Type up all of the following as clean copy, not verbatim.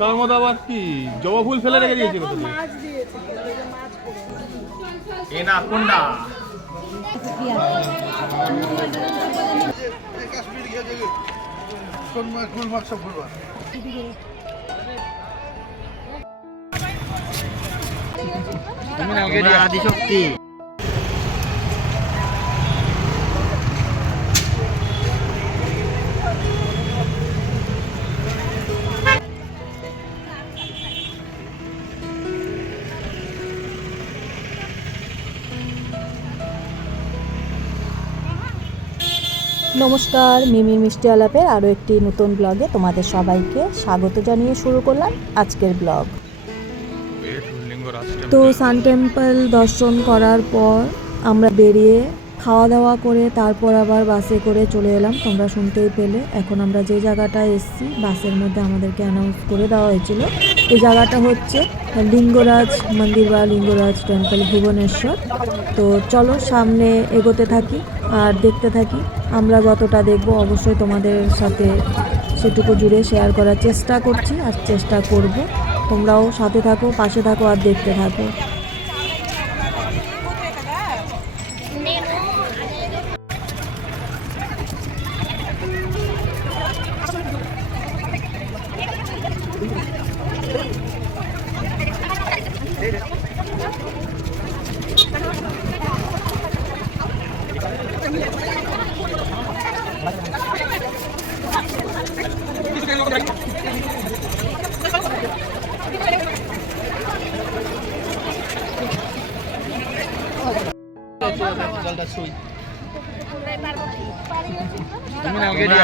তার মধ্যে আবার কি জবা ফুল ফেলে রেখে দিয়েছিল তো মাছ দিয়েছে, মাছ করে। এ না কোনটা আদিশক্তি নমস্কার, মিমির মিষ্টি আলাপের আরও একটি নতুন ব্লগে তোমাদের সবাইকে স্বাগত জানিয়ে শুরু করলাম আজকের ব্লগ। তো সান টেম্পল দর্শন করার পর আমরা বেরিয়ে খাওয়া দাওয়া করে তারপর আবার বাসে করে চলে এলাম। তোমরা শুনতেই পেলে। এখন আমরা যে জায়গাটায় এসেছি বাসের মধ্যে আমাদেরকে অ্যানাউন্স করে দেওয়া হয়েছিল এই জায়গাটা হচ্ছে লিঙ্গরাজ মন্দির বা লিঙ্গরাজ টেম্পল ভুবনেশ্বর। তো চলো সামনে এগোতে থাকি আর দেখতে থাকি। আমরা যতটা দেখব অবশ্যই তোমাদের সাথে সেটুকু জুড়ে শেয়ার করার চেষ্টা করছি আর চেষ্টা করব। তোমরাও সাথে থাকো, পাশে থাকো আর দেখতে থাকো।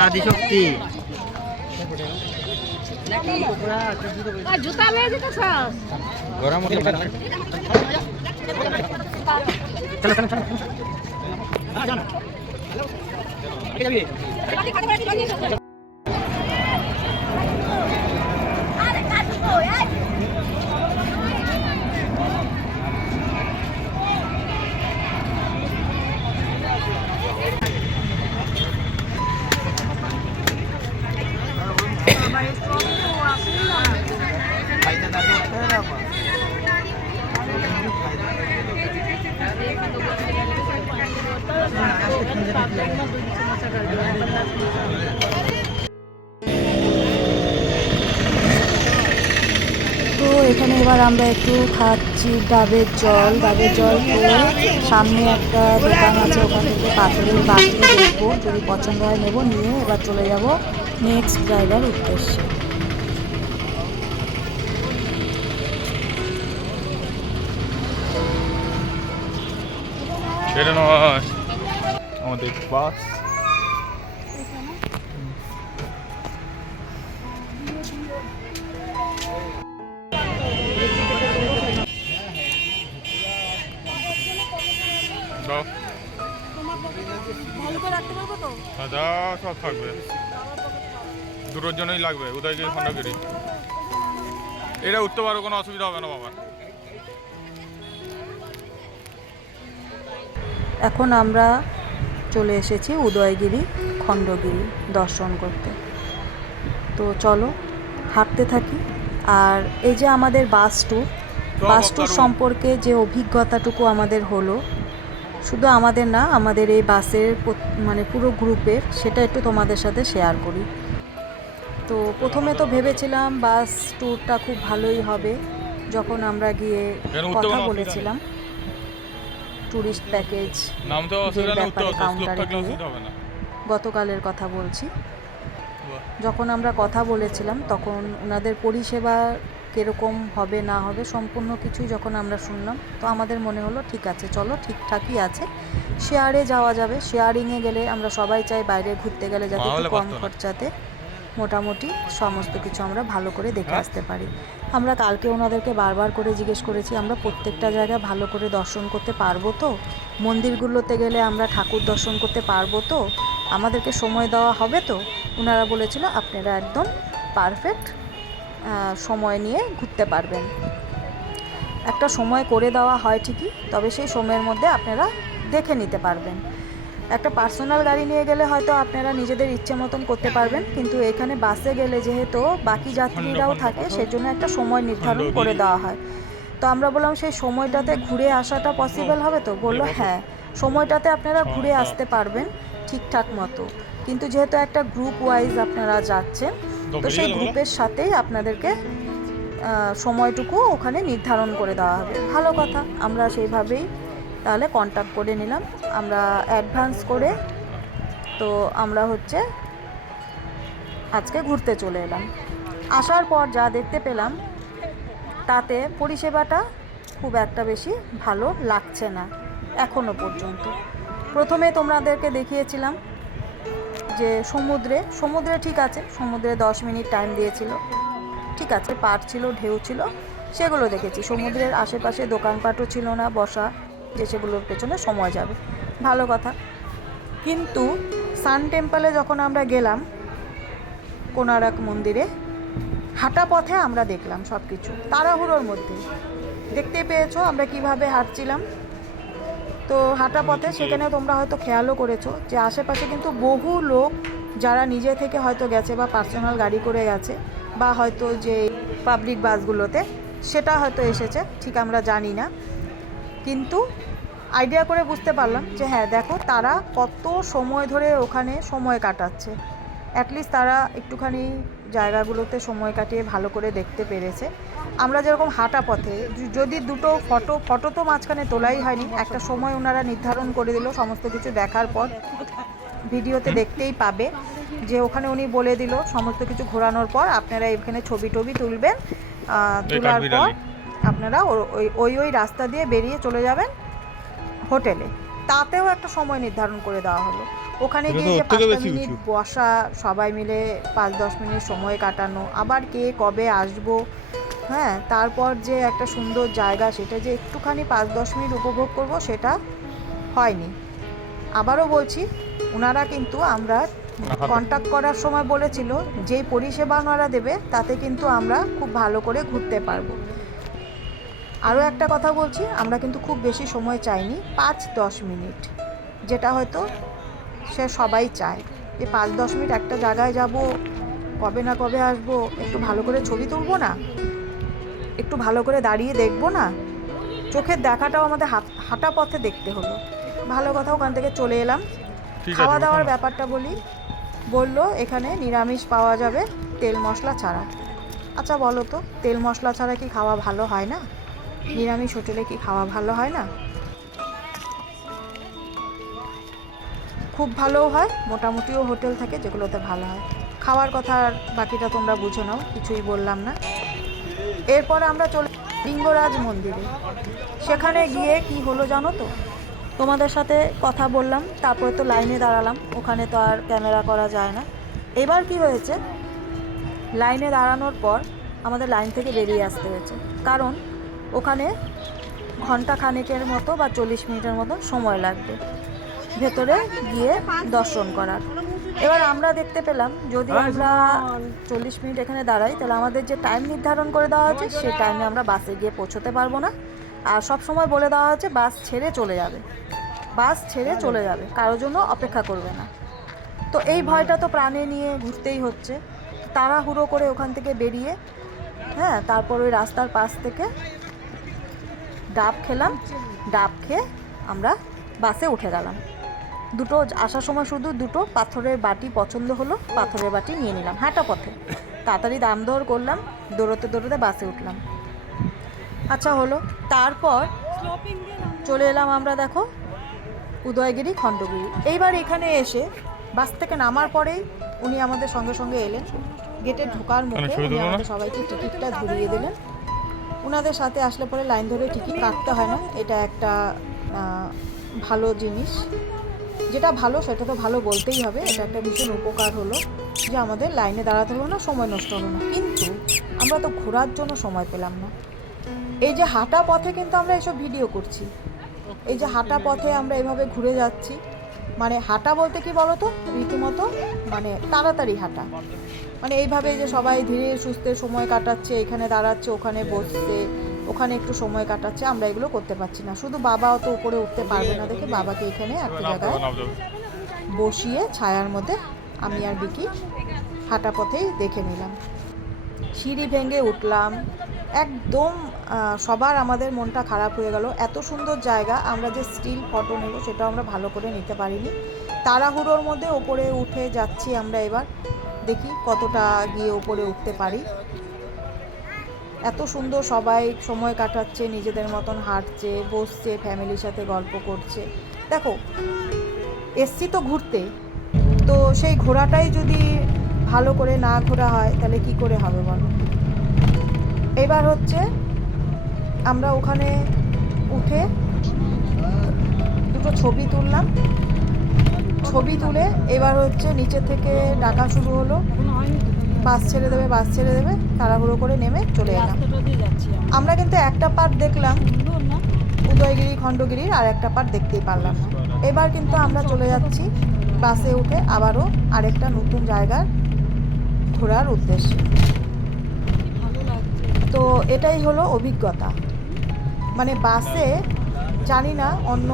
আদিশক্তি জুতা লয়ে যেতেছ গরম তো এখানে এবার আমরা একটু খাচ্ছি ডাবের জল খেয়ে সামনে একটা দোকান আছে, ওখান থেকে পাথরের বাটি দেখবো, যদি পছন্দ হয় নেবো, নিয়ে এবার চলে যাব নেক্সট জায়গার উদ্দেশ্যে। সেটা নয় আমাদের বাস সব থাকবে, দুটোর জন্যই লাগবে। উদয়গিরি খণ্ডগিরি এটা উঠতে পারো, কোনো অসুবিধা হবে না বাবা। এখন আমরা চলে এসেছি উদয়গিরি খণ্ডগিরি দর্শন করতে। তো চলো হাঁটতে থাকি। আর এই যে আমাদের বাস ট্যুর সম্পর্কে যে অভিজ্ঞতাটুকু আমাদের হলো, শুধু আমাদের না, আমাদের এই বাসের মানে পুরো গ্রুপের, সেটা একটু তোমাদের সাথে শেয়ার করি। তো প্রথমে তো ভেবেছিলাম বাস ট্যুরটা খুব ভালোই হবে। যখন আমরা গিয়ে কথা বলেছিলাম ট্যুরিস্ট প্যাকেজ ব্যাপারে কাউন্টারে গিয়ে, গতকালের কথা বলছি, যখন আমরা কথা বলেছিলাম তখন ওনাদের পরিষেবা কীরকম হবে না হবে সম্পূর্ণ কিছুই যখন আমরা শুনলাম, তো আমাদের মনে হলো ঠিক আছে, চলো ঠিকঠাকই আছে, শেয়ারে যাওয়া যাবে। শেয়ারিংয়ে গেলে আমরা সবাই চাই বাইরে ঘুরতে গেলে যাতে একটু কম খরচাতে মোটামুটি সমস্ত কিছু আমরা ভালো করে দেখে আসতে পারি। আমরা কালকে ওনাদেরকে বারবার করে জিজ্ঞেস করেছি আমরা প্রত্যেকটা জায়গা ভালো করে দর্শন করতে পারবো তো, মন্দিরগুলোতে গেলে আমরা ঠাকুর দর্শন করতে পারবো তো, আমাদেরকে সময় দেওয়া হবে তো। ওনারা বলেছিল আপনারা একদম পারফেক্ট সময় নিয়ে ঘুরতে পারবেন। একটা সময় করে দেওয়া হয় ঠিকই, তবে সেই সময়ের মধ্যে আপনারা দেখে নিতে পারবেন। একটা পার্সোনাল গাড়ি নিয়ে গেলে হয়তো আপনারা নিজেদের ইচ্ছে মতন করতে পারবেন, কিন্তু এখানে বাসে গেলে যেহেতু বাকি যাত্রীরাও থাকে সেজন্য একটা সময় নির্ধারণ করে দেওয়া হয়। তো আমরা বললাম সেই সময়টাতে ঘুরে আসাটা পসিবল হবে? তো বললো হ্যাঁ, সময়টাতে আপনারা ঘুরে আসতে পারবেন ঠিকঠাক মতো, কিন্তু যেহেতু একটা গ্রুপ ওয়াইজ আপনারা যাচ্ছেন, তো সেই গ্রুপের সাথেই আপনাদেরকে সময়টুকু ওখানে নির্ধারণ করে দেওয়া হবে। ভালো কথা, আমরা সেইভাবেই তাহলে কন্ট্যাক্ট করে নিলাম। আমরা অ্যাডভান্স করে তো আমরা হচ্ছে আজকে ঘুরতে চলে এলাম। আসার পর যা দেখতে পেলাম তাতে পরিষেবাটা খুব একটা বেশি ভালো লাগছে না এখনো পর্যন্ত। প্রথমে তোমাদেরকে দেখিয়েছিলাম যে সমুদ্রে ঠিক আছে, সমুদ্রে 10 মিনিট টাইম দিয়েছিল, ঠিক আছে, পাড় ছিল, ঢেউ ছিল, সেগুলো দেখেছি। সমুদ্রের আশেপাশে দোকানপাটও ছিল না বসা, যে সেগুলোর পেছনে সময় যাবে, ভালো কথা। কিন্তু সান টেম্পলে যখন আমরা গেলাম, কোনারক মন্দিরে, হাঁটা পথে আমরা দেখলাম সব কিছু তাড়াহুড়োর মধ্যে। দেখতে পেয়েছো আমরা কিভাবে হাঁটছিলাম। তো হাঁটা পথে সেখানে তোমরা হয়তো খেয়ালও করেছো যে আশেপাশে কিন্তু বহু লোক যারা নিজে থেকে হয়তো গেছে বা পার্সোনাল গাড়ি করে গেছে, বা হয়তো যে পাবলিক বাসগুলোতে সেটা হয়তো এসেছে, ঠিক আমরা জানি না, কিন্তু আইডিয়া করে বুঝতে পারলাম যে হ্যাঁ দেখো তারা কত সময় ধরে ওখানে সময় কাটাচ্ছে। অ্যাটলিস্ট তারা একটুখানি জায়গাগুলোতে সময় কাটিয়ে ভালো করে দেখতে পেরেছে। আমরা যেরকম হাঁটা পথে যদি দুটো ফটো তো মাঝখানে তোলাই হয়নি, একটা সময় ওনারা নির্ধারণ করে দিল সমস্ত কিছু দেখার পর, ভিডিওতে দেখতেই পাবে যে ওখানে উনি বলে দিল সমস্ত কিছু ঘোরানোর পর আপনারা এখানে ছবি টবি তুলবেন, তোলার পর আপনারা ওই রাস্তা দিয়ে বেরিয়ে চলে যাবেন হোটেলে। তাতেও একটা সময় নির্ধারণ করে দেওয়া হলো। ওখানে গিয়ে যে 5 মিনিট বসা, সবাই মিলে 5-10 মিনিট সময় কাটানো, আবার কে কবে আসবো, হ্যাঁ, তারপর যে একটা সুন্দর জায়গা সেটা যে একটুখানি 5-10 মিনিট উপভোগ করব, সেটা হয়নি। আবারও বলছি, ওনারা কিন্তু আমরা কন্ট্যাক্ট করার সময় বলেছিল যেই পরিষেবা ওনারা দেবে তাতে কিন্তু আমরা খুব ভালো করে ঘুরতে পারবো। আরও একটা কথা বলছি, আমরা কিন্তু খুব বেশি সময় চাইনি, 5-10 মিনিট, যেটা হয়তো সে সবাই চায় যে 5-10 মিনিট একটা জায়গায় যাব, কবে না কবে আসবো, একটু ভালো করে ছবি তুলবো না, একটু ভালো করে দাঁড়িয়ে দেখবো না, চোখের দেখাটাও আমাদের হাঁটা পথে দেখতে হলো। ভালো কথা, ওখান থেকে চলে এলাম। খাওয়া দাওয়ার ব্যাপারটা বললো এখানে নিরামিষ পাওয়া যাবে, তেল মশলা ছাড়া। আচ্ছা বলো তো, তেল মশলা ছাড়া কি খাওয়া ভালো হয় না? নিরামিষ হোটেলে কি খাওয়া ভালো হয় না? খুব ভালোও হয়, মোটামুটিও হোটেল থাকে যেগুলোতে ভালো হয়। খাওয়ার কথা আর বাকিটা তোমরা বুঝে নাও, কিছুই বললাম না। এরপর আমরা চলে লিঙ্গরাজ মন্দিরে। সেখানে গিয়ে কি হলো জানো তো, তোমাদের সাথে কথা বললাম, তারপরে তো লাইনে দাঁড়ালাম, ওখানে তো আর ক্যামেরা করা যায় না। এবার কি হয়েছে, লাইনে দাঁড়ানোর পর আমাদের লাইন থেকে বেরিয়ে আসতে হয়েছে, কারণ ওখানে ঘন্টা খানেকের মতো বা 40 মিনিটের মতো সময় লাগবে ভেতরে গিয়ে দর্শন করার। এবার আমরা দেখতে পেলাম যদি আমরা 40 মিনিট এখানে দাঁড়াই, তাহলে আমাদের যে টাইম নির্ধারণ করে দেওয়া হয়েছে সেই টাইমে আমরা বাসে গিয়ে পৌঁছতে পারবো না। আর সব সময় বলে দেওয়া হচ্ছে বাস ছেড়ে চলে যাবে, কারোর জন্য অপেক্ষা করবে না। তো এই ভয়টা তো প্রাণে নিয়ে ঘুরতেই হচ্ছে। তাড়াহুড়ো করে ওখান থেকে বেরিয়ে, হ্যাঁ, তারপর ওই রাস্তার পাশ থেকে ডাব খেলাম, ডাব খেয়ে আমরা বাসে উঠে গেলাম। আসার সময় শুধু দুটো পাথরের বাটি পছন্দ হলো, পাথরের বাটি নিয়ে নিলাম। হাঁটা পথে তাড়াতাড়ি দাম দর করলাম, দৌড়তে বাসে উঠলাম। আচ্ছা হলো, তারপর চলে এলাম আমরা দেখো উদয়গিরি খণ্ডগিরি। এইবার এখানে এসে বাস থেকে নামার পরেই উনি আমাদের সঙ্গে এলেন, গেটে ঢোকার মুখে উনি আমাদের সবাইকে টিকিটটা ধরিয়ে দিলেন। ওনাদের সাথে আসলে পরে লাইন ধরে টিকিট কাটতে হয় না, এটা একটা ভালো জিনিস। যেটা ভালো সেটা তো ভালো বলতেই হবে, এটা একটা ভীষণ উপকার হলো যে আমাদের লাইনে দাঁড়াতে হলো না, সময় নষ্ট হলো না। কিন্তু আমরা তো ঘোরার জন্য সময় পেলাম না। এই যে হাঁটা পথে কিন্তু আমরা এসব ভিডিও করছি, এই যে হাঁটা পথে আমরা এভাবে ঘুরে যাচ্ছি, মানে হাঁটা বলতে কি বলো তো, রীতিমতো মানে তাড়াতাড়ি হাঁটা, মানে এইভাবে যে সবাই ধীরে সুস্থে সময় কাটাচ্ছে, এখানে দাঁড়াচ্ছে, ওখানে বসছে, ওখানে একটু সময় কাটাচ্ছে, আমরা এগুলো করতে পারছি না। শুধু বাবাও তো উপরে উঠতে পারবে না দেখে বাবাকে এখানে একটা জায়গায় বসিয়ে ছায়ার মধ্যে আমি আর বিকি হাঁটা পথেই দেখে নিলাম। সিঁড়ি ভেঙে উঠলাম, একদম সবার আমাদের মনটা খারাপ হয়ে গেল। এত সুন্দর জায়গা, আমরা যে স্টিল ফটো নেব সেটাও আমরা ভালো করে নিতে পারিনি। তাড়াহুড়োর মধ্যে ওপরে উঠে যাচ্ছি আমরা। এবার দেখি কতটা গিয়ে ওপরে উঠতে পারি। এত সুন্দর সবাই সময় কাটাচ্ছে, নিজেদের মতন হাঁটছে, বসছে, ফ্যামিলির সাথে গল্প করছে। দেখো, এসছি তো ঘুরতে, তো সেই ঘোরাটাই যদি ভালো করে না ঘোরা হয় তাহলে কি করে হবে বলো। এবার হচ্ছে আমরা ওখানে উঠে দুটো ছবি তুললাম। ছবি তুলে এবার হচ্ছে নিচে থেকে ডাকা শুরু হলো, বাস ছেড়ে দেবে, বাস ছেড়ে দেবে। তাড়াহুড়ো করে নেমে চলে এলাম। আমরা কিন্তু একটা পার্ট দেখলাম উদয়গিরি খণ্ডগিরির, আর একটা পার্ট দেখতেই পারলাম না। এবার কিন্তু আমরা চলে যাচ্ছি বাসে উঠে আবারও আরেকটা নতুন জায়গার ঘোরার উদ্দেশ্যে। তো এটাই হলো অভিজ্ঞতা। মানে বাসে জানি না অন্য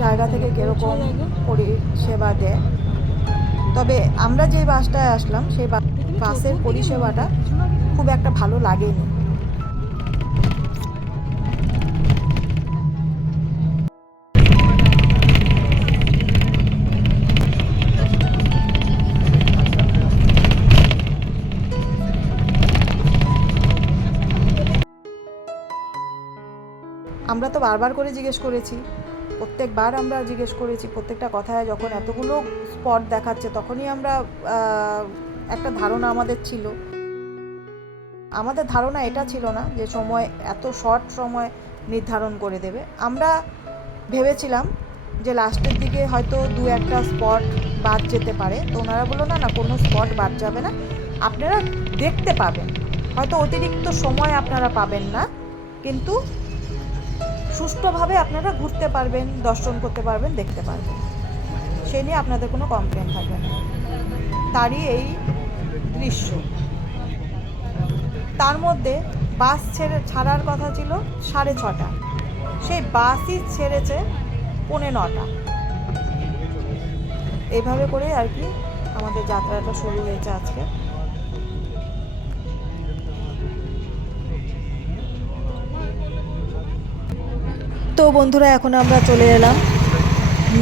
জায়গা থেকে কীরকম পরিষেবা দেয়, তবে আমরা যে বাসটায় আসলাম সেই বাসের পরিষেবাটা খুব একটা ভালো লাগেনি। আমরা তো বারবার করে জিজ্ঞেস করেছি, প্রত্যেকবার আমরা জিজ্ঞেস করেছি, প্রত্যেকটা কথায় যখন এতগুলো স্পট দেখাচ্ছে তখনই আমরা একটা ধারণা আমাদের ছিল। আমাদের ধারণা এটা ছিল না যে সময় এত শর্ট সময় নির্ধারণ করে দেবে। আমরা ভেবেছিলাম যে লাস্টের দিকে হয়তো 2-1টা স্পট বাদ যেতে পারে। তো ওনারা বললো না, কোনো স্পট বাদ যাবে না, আপনারা দেখতে পাবেন, হয়তো অতিরিক্ত সময় আপনারা পাবেন না, কিন্তু সুষ্ঠুভাবে আপনারা ঘুরতে পারবেন, দর্শন করতে পারবেন, দেখতে পারবেন। সে নিয়ে আপনাদের কোনো কমপ্লেন থাকবে না। তারই এই দৃশ্য। তার মধ্যে বাস ছাড়ার কথা ছিল 6:30, সেই বাসই ছেড়েছে 9:45। এইভাবে করে আর কি আমাদের যাত্রাটা শুরু হয়েছে আজকে। তো বন্ধুরা, এখন আমরা চলে এলাম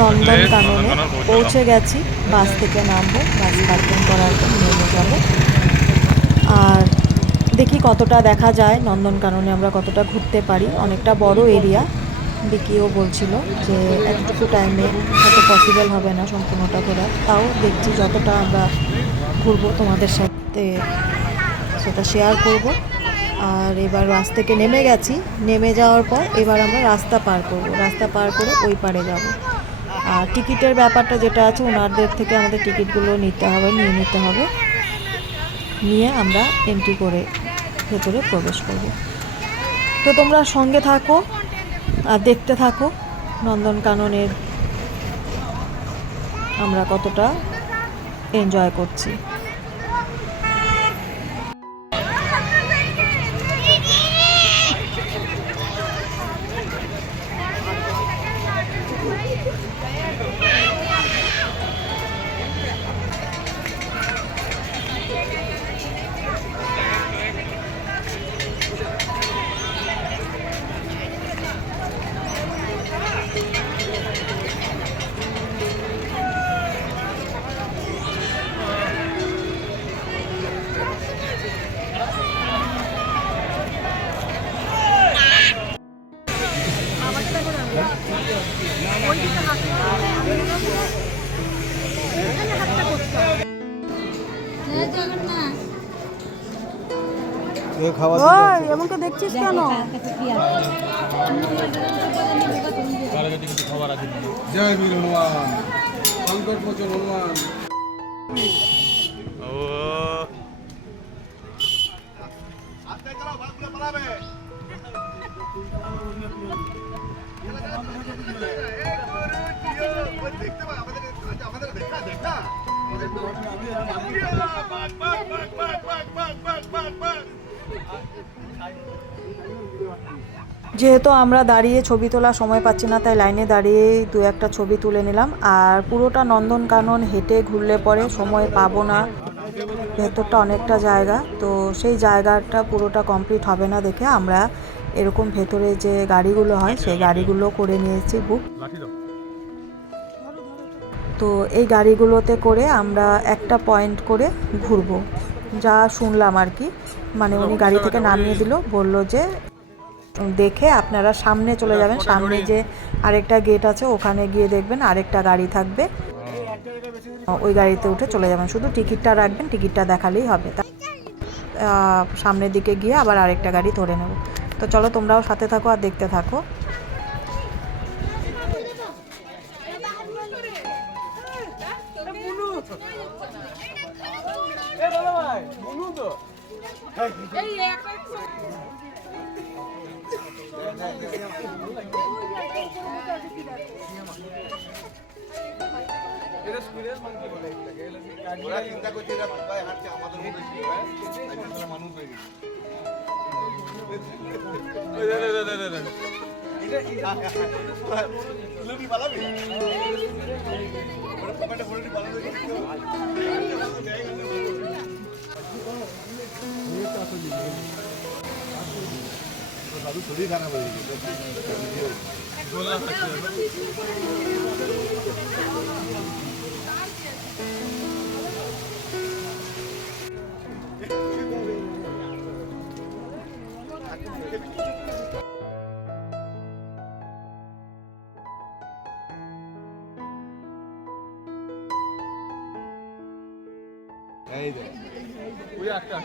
নন্দনকাননে, পৌঁছে গেছি। বাস থেকে নামবো, বাস পার্কিং করার পর নেমে যাবো। আর দেখি কতটা দেখা যায় নন্দনকাননে, আমরা কতটা ঘুরতে পারি। অনেকটা বড় এরিয়া, বিকিও বলছিল যে এতটুকু টাইমে হয়তো পসিবল হবে না সম্পূর্ণটা ঘোরা, তাও দেখছি যতটা আমরা ঘুরবো তোমাদের সাথে সেটা শেয়ার করব। আর এবার বাস থেকে নেমে গেছি, নেমে যাওয়ার পর এবার আমরা রাস্তা পার করব, রাস্তা পার করে ওই পারে যাব। আর টিকিটের ব্যাপারটা যেটা আছে, ওনাদের থেকে আমাদের টিকিটগুলো নিতে হবে, নিতে হবে, নিয়ে আমরা এন্ট্রি করে ভেতরে প্রবেশ করব। তো তোমরা সঙ্গে থাকো আর দেখতে থাকো নন্দনকাননের আমরা কতটা এনজয় করছি। এমনকে দেখছিস কেন? জয় বীর হনুমান, সংকট মোচন হনুমান। যেহেতু আমরা দাঁড়িয়ে ছবি তোলার সময় পাচ্ছি না, তাই লাইনে দাঁড়িয়েই দু একটা ছবি তুলে নিলাম। আর পুরোটা নন্দনকানন হেঁটে ঘুরলে পরে সময় পাবো না, ভেতরটা অনেকটা জায়গা, তো সেই জায়গাটা পুরোটা কমপ্লিট হবে না দেখে আমরা এরকম ভেতরে যে গাড়িগুলো হয় সেই গাড়িগুলো করে নিয়েছি বুক। তো এই গাড়িগুলোতে করে আমরা একটা পয়েন্ট করে ঘুরবো, যা শুনলাম আর কি। মানে উনি গাড়ি থেকে নামিয়ে দিল, বলল যে দেখে আপনারা সামনে চলে যাবেন, সামনে যে আরেকটা গেট আছে ওখানে গিয়ে দেখবেন আরেকটা গাড়ি থাকবে, ওই গাড়িতে উঠে চলে যাবেন, শুধু টিকিটটা রাখবেন, টিকিটটা দেখালেই হবে। সামনের দিকে গিয়ে আবার আরেকটা গাড়ি ধরে নেব। তো চলো তোমরাও সাথে থাকো আর দেখতে থাকো। চিন্তা করছি হাঁটছে আমাদের মধ্যে মানুষ হয়ে গেছে। দাদু শরীর খারাপ হয়ে গেছে। এই দেখ ওই একটা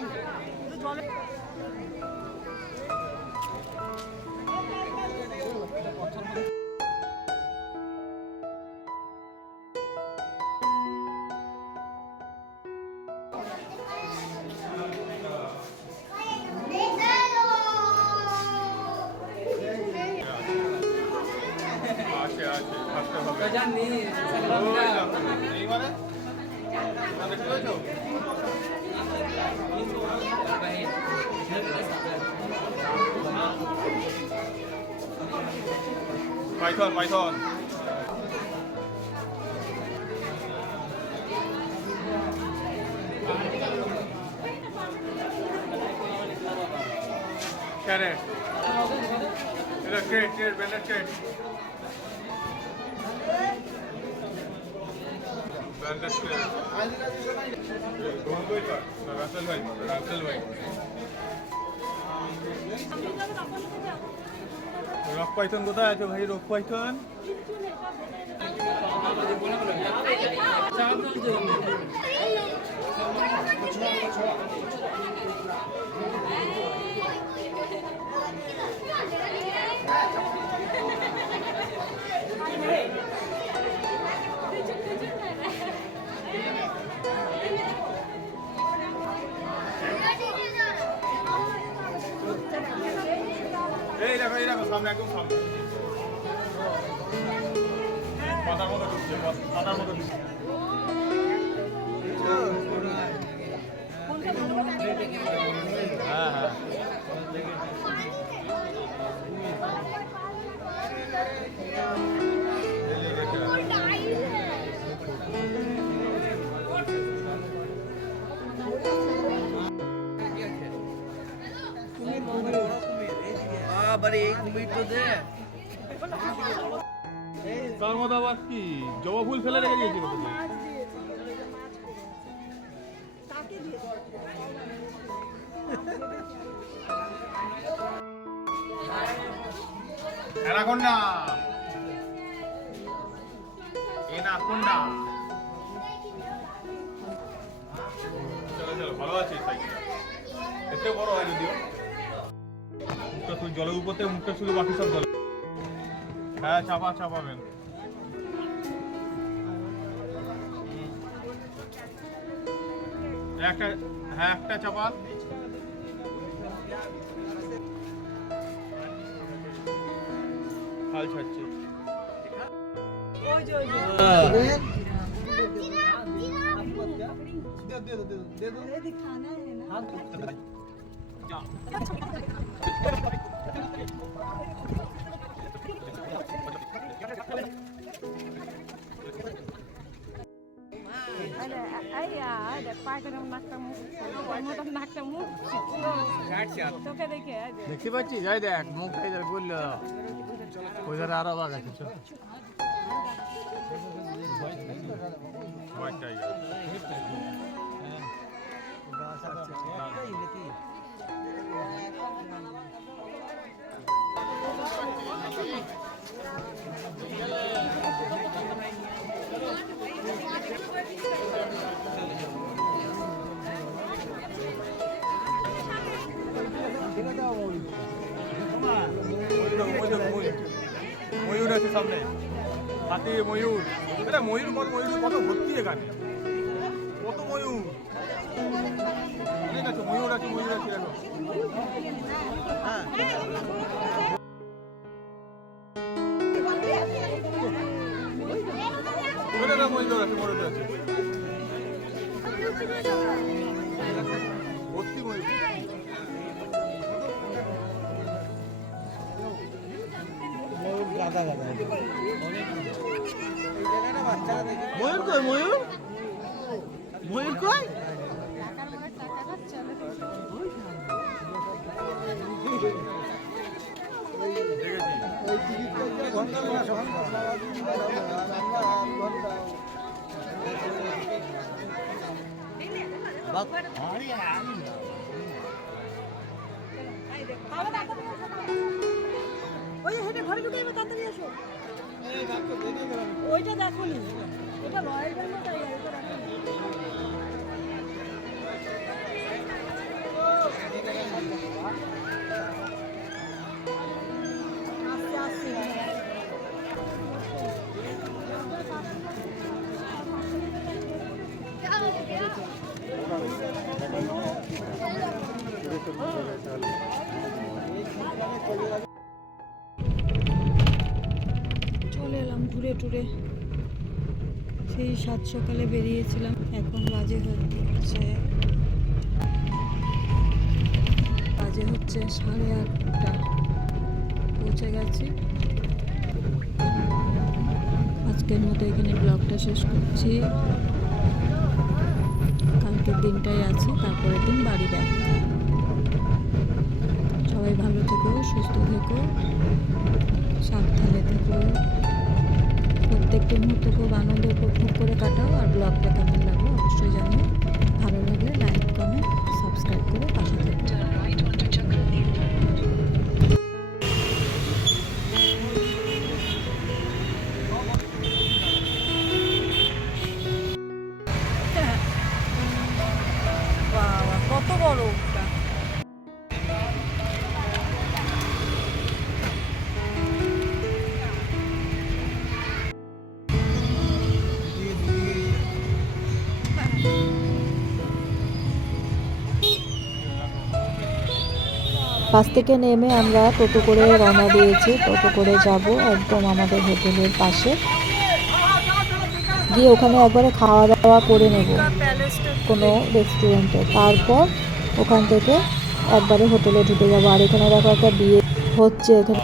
আছে আছে থাকতে হবে জানি এই মানে দেখতে পাচ্ছো পাইথন পাইথন ক্যারেট এটা krait krait banded krait banded krait Russell ভাই রাসেল ভাই রক পাইথন কোথায় আছে ভাই? রক পাইথন এই দেখো সামনে একদম সামনে পাতার মতো ঢুকছে, পাতার মতো ঢুকছে। হ্যাঁ হ্যাঁ তার মধ্যে আবার কি জবা ফুল ফেলে রেখে দিয়েছি অ্যানাকোন্ডা এনাকোন্ডা। চলো চলো ভালো আছে সাইকেলটা, এতে বড় হয় যদিও। মুখটা তুই জলের উপর থেকে মুখটা শুধু, বাকি সব জলে। হ্যাঁ চাপাবেন। একটা হ্যাঁ একটা চাপা হাল ছাড়ছে। দেখতে পাচ্ছি যাই দেখ মুখটা ইধার করলো ওই ধারে আরো বাঘ আছে চল। হোয়াইট টাইগার ময়ূর আছে সামনে হাতি ময়ূর এটা ময়ূর কত ভর্তি এখানে কত ময়ূর অনেক আছে ময়ূর আছে দেখো হ্যাঁ ময়ূর আছে ভর্তি ময়ূর ময়ূর কই ময়ূর ময়ূর কই ওই হেঁটে ঘরে ঢুকে এবার তাড়াতাড়ি আসো ওইটা দেখোনি ওটা রয়্যাল বেঙ্গল টাইগার ওটা দেখোনি আস্তে আস্তে চলে এলাম ঘুরে টুরে সেই 7 সকালে বেরিয়েছিলাম এখন বাজে হচ্ছে 8:30 পৌঁছে গেছি আজকের মতো এখানে ব্লগটা শেষ করছি কালকের দিনটাই আছে তারপরের দিন বাড়ি ব্যাক সবাই ভালো থেকো সুস্থ থেকো সাবধানে থেকো প্রত্যেকটি মুহূর্ত খুব আনন্দ উপভোগ করে কাটাও আর ব্লগটা কেমন লাগলো অবশ্যই জানিও ভালো লাগলে লাইক কমেন্ট সাবস্ক্রাইব করে পাশে থেকো কত বড় ওটা বাস থেকে নেমে আমরা টোটো করে রওনা দিয়েছি টোটো করে যাব একদম আমাদের হোটেলের পাশে গিয়ে ওখানে একবারে খাওয়া দাওয়া করে নেব কোনো রেস্টুরেন্টে তারপর ওখান থেকে একবারে হোটেলে ঢুকে যাবো আর এখানে দেখো একটা বিয়ে হচ্ছে এখানে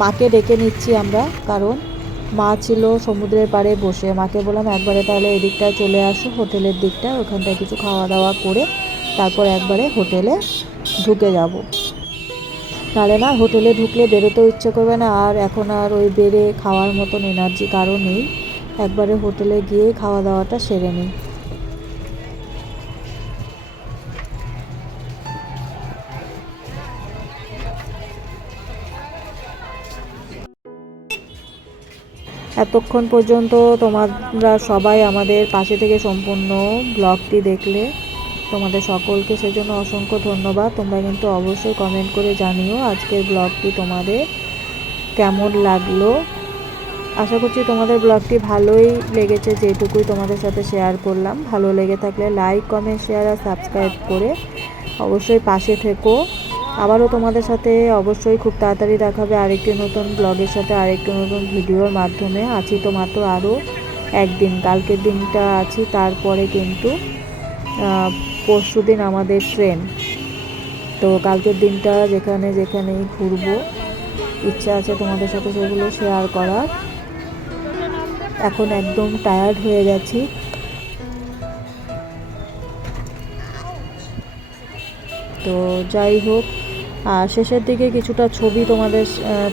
মাকে ডেকে নিচ্ছি আমরা কারণ মা ছিল সমুদ্রের পাড়ে বসে মাকে বললাম একবারে তাহলে এদিকটায় চলে আসো হোটেলের দিকটায় ওখানটায় কিছু খাওয়া দাওয়া করে তারপর একবারে হোটেলে ঢুকে যাব তাহলে না হোটেলে ঢুকলে বেরোতেও ইচ্ছে করবে না আর এখন আর ওই বেড়ে খাওয়ার মতন এনার্জি কারো নেই একবারে হোটেলে গিয়ে খাওয়া দাওয়াটা সেরে নিই এতক্ষণ পর্যন্ত তোমরা সবাই আমাদের পাশে থেকে সম্পূর্ণ ব্লগটি দেখলে তোমাদের সকলকে সেজন্য অসংখ্য ধন্যবাদ তোমরা কিন্তু অবশ্যই কমেন্ট করে জানিও আজকের ব্লগটি তোমাদের কেমন লাগলো আশা করছি তোমাদের ব্লগটি ভালোই লেগেছে যেটুকুই তোমাদের সাথে শেয়ার করলাম ভালো লেগে থাকলে লাইক কমেন্ট শেয়ার আর সাবস্ক্রাইব করে অবশ্যই পাশে থেকো আবারও তোমাদের সাথে অবশ্যই খুব তাড়াতাড়ি দেখা হবে আরেকটি নতুন ব্লগের সাথে আরেকটি নতুন ভিডিওর মাধ্যমে আছি তো মাত্র আরও একদিন কালকের দিনটা আছি তারপরে কিন্তু পরশুদিন আমাদের ট্রেন তো কালকের দিনটা যেখানে যেখানেই ঘুরবো, ইচ্ছা আছে তোমাদের সাথে সেগুলো শেয়ার করার। এখন একদম টায়ার্ড হয়ে গেছি। তো যাই হোক, শেষের দিকে কিছুটা ছবি তোমাদের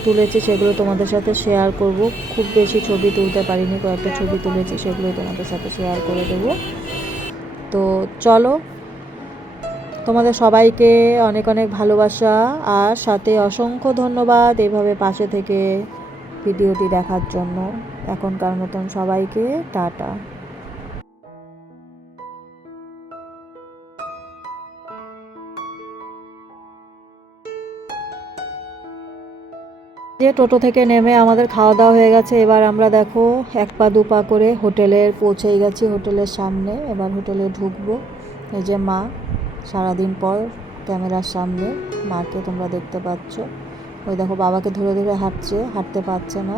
তুলেছি, সেগুলো তোমাদের সাথে শেয়ার করব। খুব বেশি ছবি তুলতে পারিনি, কয়েকটা ছবি তুলেছি, সেগুলো তোমাদের সাথে শেয়ার করে দেবো। তো চলো, তোমাদের সবাইকে অনেক অনেক ভালোবাসা আর সাথে অসংখ্য ধন্যবাদ এভাবে পাশে থেকে ভিডিওটি দেখার জন্য। এখনকার মতন সবাইকে টাটা। যে টোটো থেকে নেমে আমাদের খাওয়া দাওয়া হয়ে গেছে। এবার আমরা দেখো এক পা দু পা করে হোটেলের পৌঁছেই গেছি, হোটেলের সামনে। এবার হোটেলে ঢুকবো। এই যে মা, সারাদিন পর ক্যামেরার সামনে মাকে তোমরা দেখতে পাচ্ছ। ওই দেখো বাবাকে ধরে ধরে হাঁটছে, হাঁটতে পারছে না।